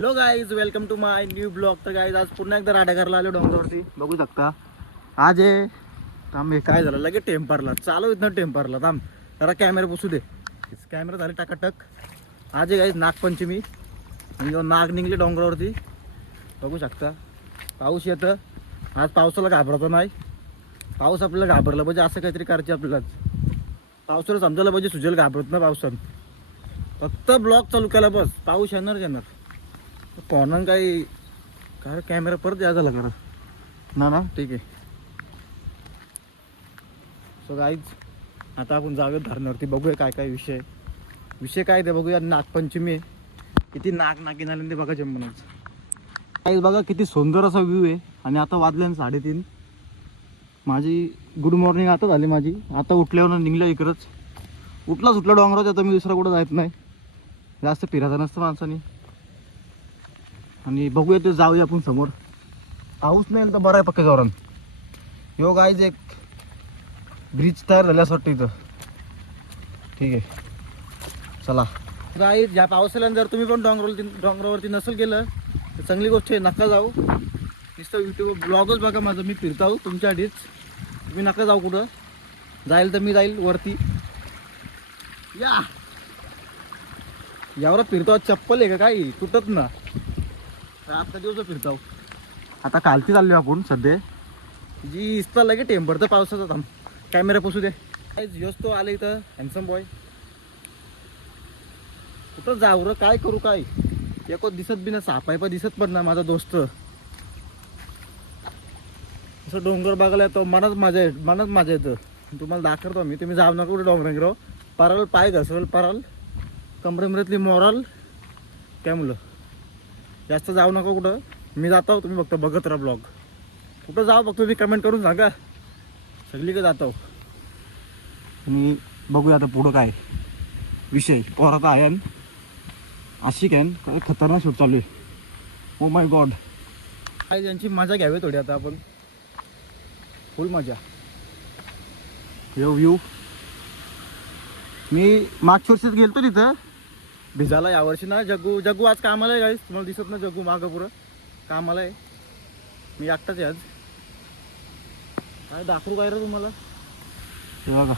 Hello guys, welcome to my new blog. तर guys आज पुन्हा एकदा राधाघरला आलो डोंगरावरती. बघू शकता आज आहे थांब. हे काय झालं लगेच टेम्परला चालू इथनं टेम्परला थांब जरा कॅमेरा पुसू दे. कॅमेरा झाले टाकाटक. आज आहे गाईज नागपंचमी आणि नाग निघले डोंगरावरती. बघू शकता पाऊस येतं. आज पावसाला घाबरतो नाही. पाऊस आपल्याला घाबरला पाहिजे असं काहीतरी करायचं आपल्यालाच. पावसाला समजायला पाहिजे सुजल घाबरत ना पावसात. फक्त ब्लॉग चालू केला बस पाऊस येणार. कोणाला काही काय कॅमेरा परत या झाला करा ना ठीक आहे. सो गाईज आता आपण जाऊया धरणावरती. बघूया काय काय विषय काय ते बघूया. नागपंचमी किती नागिन आले ते बघा जम्मनाच. गाईज बघा किती सुंदर असा व्ह्यू आहे. आणि आता वाजले 3:30. माझी गुड मॉर्निंग आता झाली माझी. आता उठल्यावर निघलं इकडंच. उठला डोंगरात. आता मी दुसरा कुठं जात नाही. जास्त फिरायचं नसतं माणसाने. आणि बघूया ते जाऊया आपण समोर. पाऊस नाही तर बरं आहे पक्के जोरान. यो गाईज एक ब्रिज तयार झाला असं वाटतं इथं. ठीक आहे चला गाईज. ज्या पावसाला जर तुम्ही पण डोंगरावरती नसेल गेलं तर चांगली गोष्ट आहे. नका जाऊ. नुसतं यूट्यूब ब्लॉगच बघा माझं. मी फिरताव तुमच्यासाठीच. तुम्ही नका जाऊ कुठं. जाईल तर मी जाईल वरती. यावर फिरतो. चप्पल आहे का काही तुटत ना. आता दिवस फिरताव. आता कालची चालली आपण सध्या. जी इस्ता लगे टेम्पर तर पावसाचा थांब कॅमेरा पोसू दे. यस तो आले इथं हॅन्डसम बॉय. कुठं जाऊ र काय करू काय. एको दिसत बी ना. सापाय पण दिसत पण ना माझा दोस्त. असं डोंगर बघायला येतो. मनात मजा येतं. तुम्हाला दाखवतो मी. तुम्ही जाऊ नका कुठे डोंगरांगराव. पराल पाय घसरल पराल. कमरेमरेतली मोराल काय मुलं. जास्त जाऊ नका कुठं. मी जातो तुम्ही फक्त बघत राहा ब्लॉग. कुठं जाऊ फक्त तुम्ही कमेंट करून सांगा. सगळीकडे जातो. आणि बघूया आता पुढं काय विषय. पोरात आहे अशी काय खतरनाक शूट चालू आहे. Oh my God. काय त्यांची मजा घ्यावी थोडी आता आपण. फुल मजा. व्ह्यू मी मागच्या वर्षीच गेलतो तिथं भिजायला. यावर्षी ना जग्गू आज कामाला आहे गाईस. तुम्हाला दिसत ना जग्गू मागं पुरं कामाला आहे. मी एकटाच आहे आज. काय दाखवू काय रे तुम्हाला. हे बघा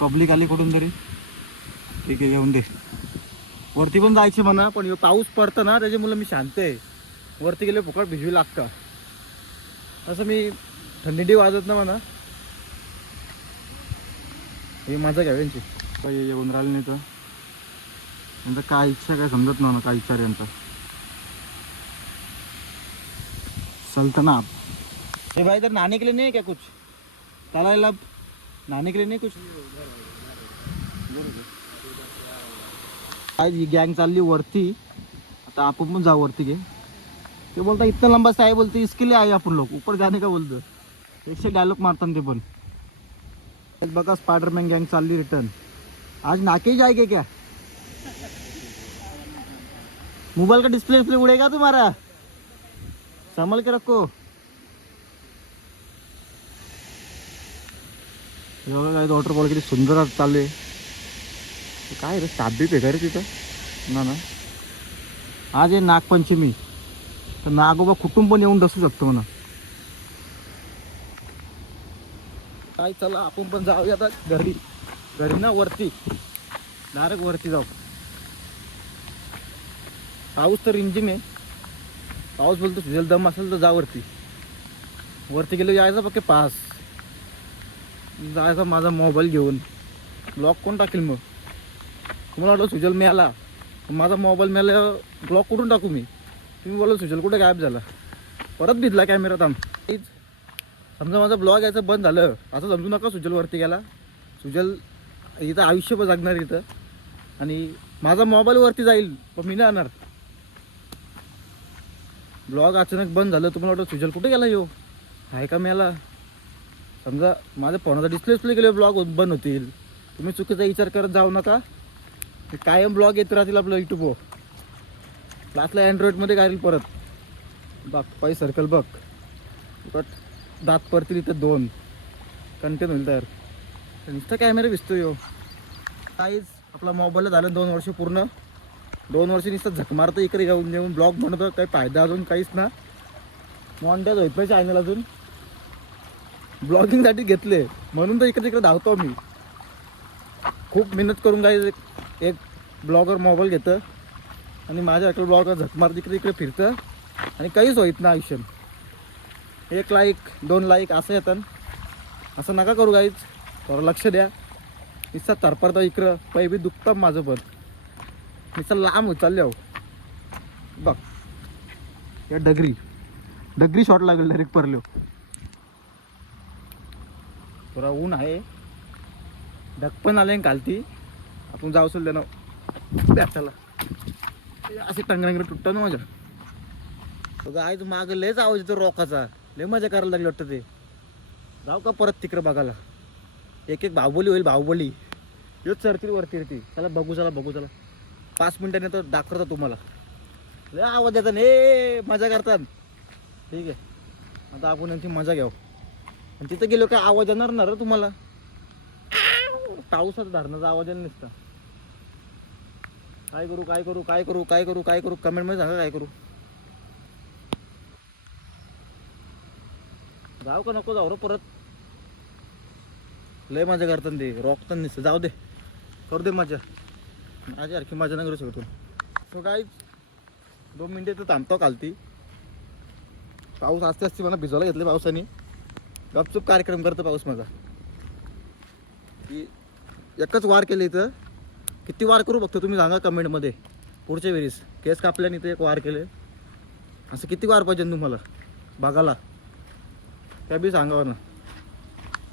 पब्लिक आली कुठून तरी. ठीक आहे घेऊन दे. वरती पण जायचे म्हणा पण पाऊस पडतं ना त्याच्यामुळे मी शांत आहे. वरती गेले फुकट भिजवी लागतं. असं मी थंडी वाजत ना म्हणा. हे मजा घ्यावी येऊन राहिलं नाही तर. यांचा काय इच्छा काय समजत नव्हतं. काय इच्छा यांचा सल्तनात. हे भाई इधर नहाने के लिए नहीं है क्या कुछ. तालाब नहाने के लिए नहीं कुछ. आज ही गँग चालली वरती. आता आपण पण जाऊ वरती. ते बोलता इतना लंबा सा है बोलते इसके लिए आए आपण लोग ऊपर जाने का बोलतो. एकशे डायलॉग मारतात ते पण. बघा स्पायडरमॅन गँग चालली रिटर्न. आज नाके जाएगे क्या. मोबाइल का डिस्प्ले उड़ेगा तुम्हारा. संभल के रखो. वॉटरफॉल किती सुंदर चालू आहे. काय रे साबी पेगा रे तिथं ना. आज आहे नागपंचमी तर नागोबा कुटुंब पण येऊन बसू शकतो म्हणा. काय चला आपण पण जाऊया आता घरी ना वरती. डायरेक्ट वरती जाऊ. पाऊस तर इंजिन आहे. पाऊस बोलतो तुझ्या दम असेल तर जा वरती. वरती गेलो यायचा पक्के पास जायचा. माझा मोबाईल घेऊन ब्लॉक कोण टाकेल मग. तुम्हाला वाटलं सुजल मिळाला. माझा मोबाईल मिळाला ब्लॉक कुठून टाकू मी. तुम्ही बोला सुजल कुठे गायब झाला. परत भिजला कॅमेरा थांब. समजा माझा ब्लॉग यायचं बंद झालं असं समजू नका. सुजल वरती गेला. सुजल इथं आयुष्यभर जगणार इथं. आणि माझा मोबाईल वरती जाईल पण मी नाही आणणार. ब्लॉग अचानक बंद झालं. तुम्हाला वाटतं सुजल कुठे गेला. आहे का मिळाला. समजा माझ्या फोनाचा डिस्प्ले गेले ब्लॉग बंद होतील. तुम्ही चुकीचा विचार करत जाऊ नका. कायम ब्लॉग येत राहतील आपलं यूट्यूबवर. क्लासला अँड्रॉइडमध्ये काय परत बघ पाय सर्कल बघ. बट दात पडतील इथं 2 कंटेंट होईल तयार. नुसतं कॅमेरा दिसतो काहीच. आपला मोबाईलला झालं 2 वर्ष पूर्ण. 2 वर्ष नुसतं झक मारतं इकडे घेऊन येऊन ब्लॉग बनवतो, काही फायदा अजून काहीच ना. मॉनिटाईज होत नाही चॅनल अजून. ब्लॉगिंगसाठी घेतले म्हणून तर इकडे तिकडे धावतो मी. खूप मेहनत करून काही एक ब्लॉगर मोबाईल घेतं आणि माझ्याकडे ब्लॉगर झक मारत इकडे इकडे फिरतं आणि काहीच होत ना आयुष्यात. 1 लाईक 2 लाईक असं येतं. असं नका करू गाईच, थोडं लक्ष द्या. नुसतं तरपडतं इकडं, पै बी दुखतं माझं पण. नुसतं लांब होत चालले. हो बघ या डगरी शॉट लागेल डायरेक्ट परलो. थोडा ऊन आहे, ढग पण आले कालती. आपण जाऊ असेल ना त्याला असे टंगरंगरे तुटतं ना माझ्या. बघा आई तू मागं लयच आवाज येतो रॉकाचा, लय मजा करायला लागली वाटतं ते. जाऊ का परत तिकडं बघायला. एक बाहुबली होईल, बाहुबली योच चढतील वरती. चला बघू 5 मिनिटांनी तर दाखवतो तुम्हाला. लय आवाज येतात, हे मजा करतात. ठीक आहे, आता आपण यांची मजा घ्याव. आणि तिथं गेलो काय आवाज येणार ना रे तुम्हाला. पावसाचा धरणाचा आवाज येणार नसता. काय करू कमेंट मध्ये सांगा काय करू. जाऊ का नको जाऊ रे परत. लय मजा करतात ते, रॉक तर नसतं. जाऊ दे, करू दे मजा. माझ्यासारखी मजा नाही करू शकतो. सो काय 2 मिनिटं तर थांबतो खालती. पाऊस असते मला भिजवायला घेतले पावसाने. गपचूप कार्यक्रम करतो पाऊस माझा. की एकच वार केले इथं. किती वार करू बघतो तुम्ही सांगा कमेंटमध्ये. पुढच्या वेळेस केस कापल्याने इथं 1 वार केले. असं किती वार पाहिजे तुम्हाला बघायला, त्या बी सांगावं ना.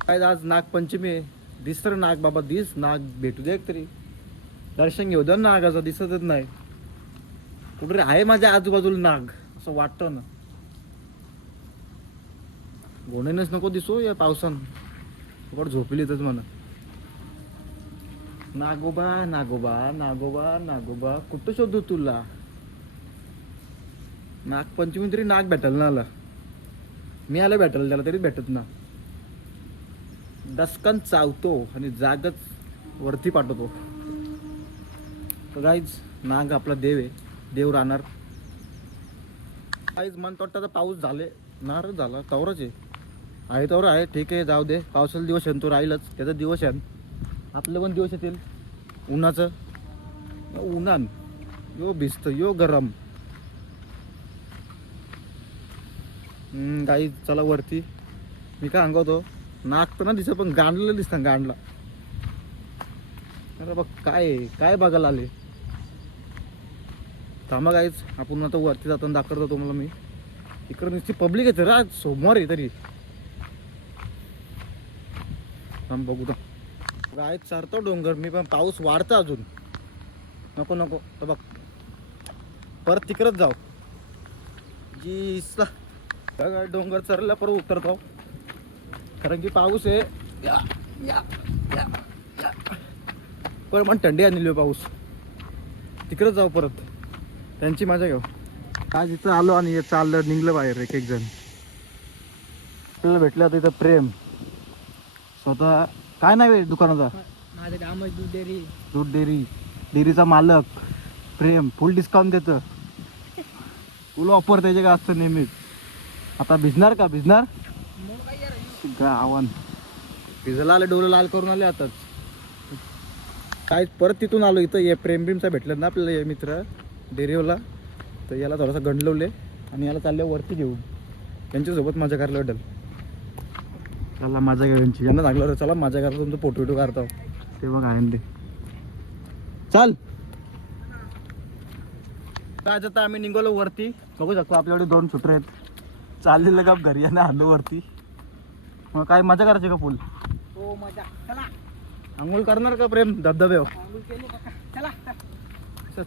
काय आज नागपंचमी आहे. दिसतं नाग बाबा, नाग भेटू दे एक तरी. दर्शन घेऊ द्या नागाचं, दिसतच नाही. कुठे आहे माझ्या आजूबाजूला नाग असं वाटतं ना. गोण्यानेच नको दिसो या पावसानं. झोपली इथंच म्हणा. नागोबा कुठं शोधू तुला. नागपंचमी तरी नाग भेटल ना आला. मी आला भेटल त्याला तरी भेटत ना. डस्कन चावतो आणि जागच वरती पाठवतो. तर गाईज नाग आपला देव आहे, देव राहणार. गाईज मन तोट्टाचा पाऊस झाले नार झाला तवरच आहे तवर आहे. ठीक आहे जाऊ दे, पावसाचा दिवस आहे तो राहीलच. त्याचा दिवस आहे, आपलं पण दिवस येतील उन्हाचं. उन्हान यो भिजतं यो गरम. गाई चला वरती. मी काय सांगतो, नाक तर ना दिसत पण गांडलं दिसतं गांडला. अरे बघ काय बघायला आले. थांबा गाईच, आपण आता वरती जाताना दाखवतो तुम्हाला मी. इकडे नुसती पब्लिक येते रा, सोमवार आहे तरी. थांब बघू तर. गायच चरतो डोंगर मी पण, पाऊस वाढता अजून. नको तर बघ परत तिकडच जाऊ. जीसला डोंगर चरला परत उतरतो, कारण की पाऊस आहे. पण मग थंडी आणली पाऊस. तिकडच जाऊ परत, त्यांची मजा घेऊ. आज इथं आलो आणि चाललं निघलं बाहेर. एक जण आपल्याला भेटलं आता इथं प्रेम. स्वतः काय नाही आहे दुकानाचा. माझं काम दूध डेअरीचा मालक प्रेम. फुल डिस्काउंट देतं, फुल ऑफर त्याचे का असतं नेहमीच. आता भिजणार का आव्हान. भिजला आले, डोलं लाल करून आले आताच. काय परत तिथून आलो इथं. हे प्रेमचा भेटलं ना आपल्याला हे मित्र डेअरीवाला. तर याला थोडासा गंडलवले आणि याला चालले वरती घेऊन त्यांच्यासोबत मजा करायला वाटेल. चला मजा घेऊनची यांना सांगलं चला मजा करतो, तुमचं फोटो काढतो. ते बघ आहे ते. चल काय आता आम्ही निघालो वरती. बघू शकतो आपल्याकडे 2 शूटर आहेत. चाललेलं का घरी आणि आलो वरती. मग काय मजा करायची का फुल. हो मजा. चला आंघोळ करणार का प्रेम धबधबे.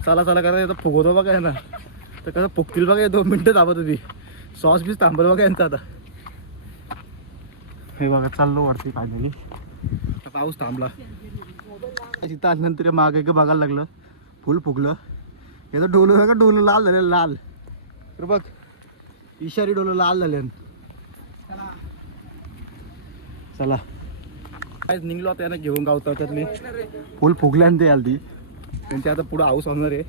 चला करायचं फुगवतो बघा यांना. तर कसं फुगतील बघा 2 मिनटं थांबत होती. सॉस बीस थांबल बघा यांचं आता. हे बघा चाललो वरती फायनली. पाऊस थांबला. तिथं आल्यानंतर मागे बघायला लागलं फुल फुगलं. याचं डोलं लाल झालेलं लाल. तर बघ इशारी डोलं लाल झाले. चला काय निघलो आता घेऊन गावता त्यातली फुल फुगल्यान ते आली. त्यांची आता पुढं हाऊस होणार आहे.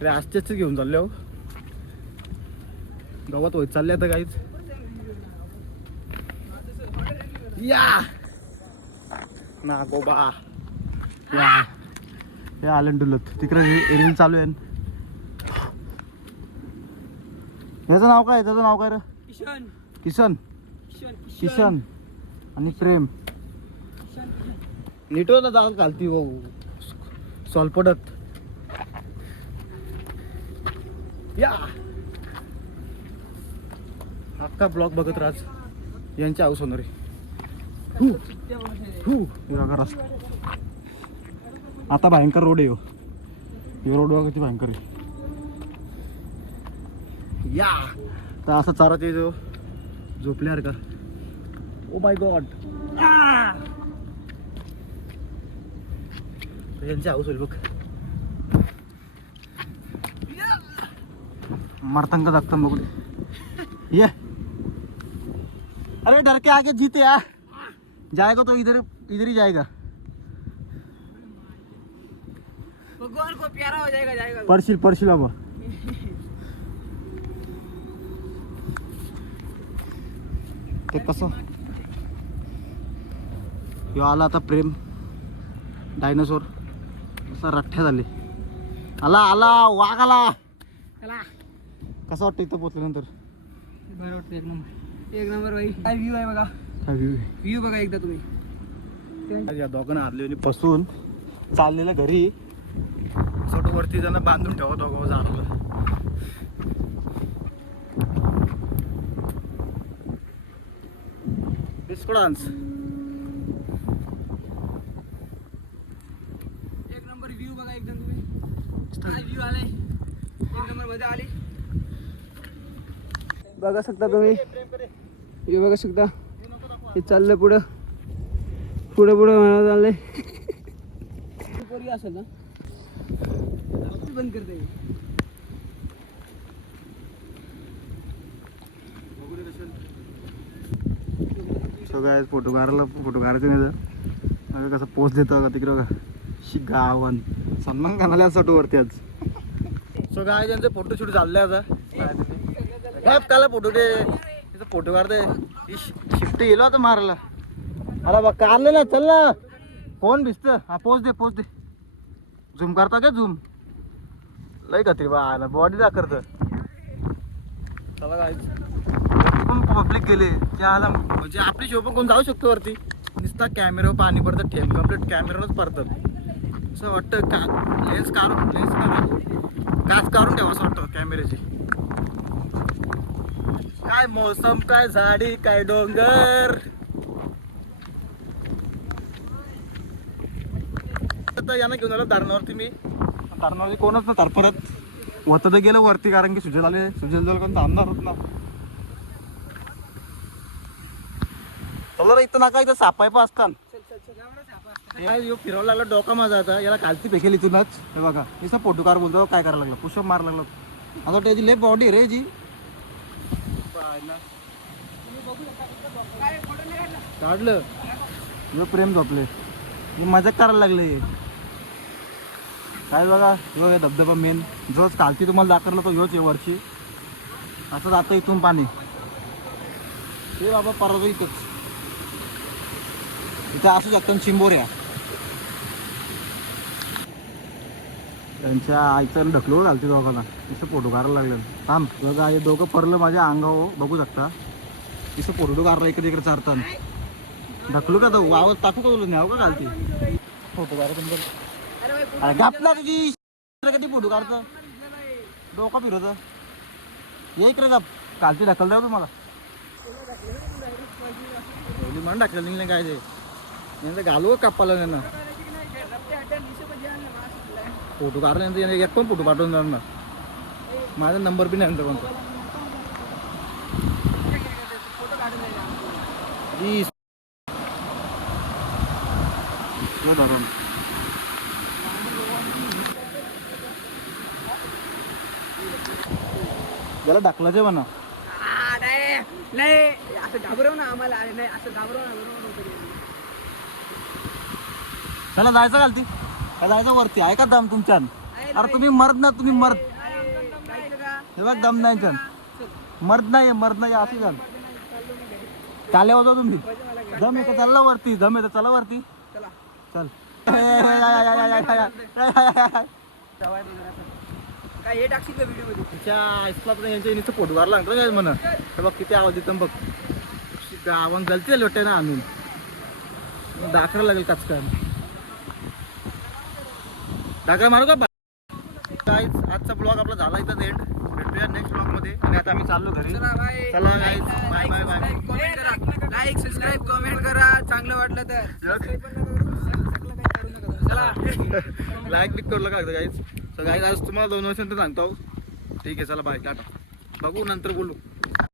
तरी आस्तेच घेऊन चालले हो. गवत होत चालले आता काहीच. या ना गोबा या हे आलं डुलत तिकडे रील चालू आहे. याचं नाव काय? त्याचं नाव काय रे? किशन किसन. किशन किशन आणि प्रेम. नीट होता जागा घालती हो सॉल्पडत. या अख्खा ब्लॉग बघत राज. यांची हाऊस होणार आहे. आता भयंकर रोड आहे हे रोड बघा किती भयंकर आहे. या तर असं चारा ते जो झोपल्यावर का. Oh my God. यांची हाऊस होईल बघ. मरतंग दाखता बघू. ये अरे डर के आगे जीते यार. जाएगा तो इधर इधर ही जाएगा. भगवान को प्यारा हो जाएगा. परशील परशील बाबा. ते कसं ह्यो आला आता प्रेम डायनासोर. असं रठ्ठ्या झाले. आला आला वाघ आला. चला कसं वाटतं इथं पोचल्यानंतर? बरं वाटतं. एक नंबर भाई. काय व्ह्यू आहे बघा. व्ह्यू बघा एकदा तुम्ही. या दोघांना आदले बसून चाललेलं घरी छोट वरती जण बांधून ठेवा दोघं झाडाला. बिस्कुडांस एक नंबर व्ह्यू बघा एकदम तुम्ही. काय व्ह्यू आलाय. एक नंबर मध्ये आली. बघा शकता तुम्ही. हे बघा शकता. हे चाललं पुढं पुढं पुढं म्हणा चाललंय. पोरगी असेल ना बंद करते. सो काय फोटो काढायचं नाही तर कसं पोस्ट देतो का तिकडं का गावन सन्मान घालायला असं वरती आज. सो काय त्यांचे फोटोशूट चालले आता. काय काला फोटो दे तिथं फोटो काढते. शिफ्ट गेलो आता मारायला. अरे बा काढले ना चल ना. फोन भिजत. हा पोच दे झूम करता का झूम लय का तरी बा बॉडी दा करत. चला काय पण पब्लिक गेले त्याला म्हणजे आपली शो पण कोण जाऊ शकतो वरती. नुसता कॅमेरावर पाणी पडतं. ठेम कंप्लीट कॅमेरावरच पडतात. असं वाटतं का लेन्स काढून काच काढून ठेवा असं वाटतं कॅमेऱ्याची. काय मौसम काय झाडी काय डोंगर. आता यांना घेऊन आलो दारणावरती. मी दारणावरती कोणच ना तर परत होत तर गेलं वरती कारण की सुजल आले. सुजल कोण थांबणार होत ना. चला इथं नाका इथं सापाय पण असतात. फिरावं लागला डोका माझा आता. याला कालती फेकेल इथूनच. हे बघा नुसतं फोटोकार बोलतो काय करायला लागला. पुशअप मारायला लागला. आता त्याची लय बॉडी रे जी काढलं. प्रेम झोपले मजा करायला लागले. काय बघा हे धबधबा मेन जोच कालती तुम्हाला दाखवला तो ह्योच वरची. असं जातं इथून पाणी. हे बाबा परत इथंच इथं असू शकतं चिंबोऱ्या. त्यांच्या आईचं ढकलून घालते दोघांना. तिथं फोटो काढायला लागलं. थांब बघा हे दोघं परलं माझ्या अंगावर बघू शकता. तिथं फोटो काढला इकडे इकडे चारताना. ढकलू का तो वाव टाकू का तुला न्याव का घालते फोटो काढा तुमचं. गापला तुझी कधी फोटो काढतं डोका फिरवतं. ये इकडे गप कालची ढकल द्या तुम्हाला. मन ढकल नाही काय ते घालू का कापाला त्यांना. फोटो काढल्यानंतर एक पण फोटो पाठवून जाणार ना. माझा नंबर बी नाही कोणता. याला ढकलायचं म्हणा. नाही असं घाबरव ना आम्हाला. नाही असं घाबरव ना. चला जायचं घालती काय जायचं वरती आहे का दाम तुमच्या. अरे तुम्ही मर्द ना, तुम्ही मर्द. हे बघ दम नाही छान. मर्द नाही असं झालं. चाले होतो तुम्ही. दम येतं चालला वरती, दम येतं चला वरती. चल. काय हे टाकशील का व्हिडिओ मध्ये? तिच्या आईसला पण यांच्या इथे पोटवार लागतो काय म्हणा. हे बघ किती आवाज येतो बघ. आवाज गलती लोटे ना आणून दाखरा लागेल कचका. दाखरा मारू का? गाईज आजचा ब्लॉग आपला झाला इथं एंड. भेटूया नेक्स्ट ब्लॉग मध्ये. आणि आता आम्ही चाललो घरी. चला बाय. चला guys bye bye bye. Comment करा, लाईक सबस्क्राईब कमेंट करा, चांगलं वाटलं तर चला. लाईक बिक करू नका गाईज. तर गाईज आज तुम्हाला 2 वर्षांतर सांगतो. ठीक आहे चला बाय टाटा. बघू नंतर बोलू.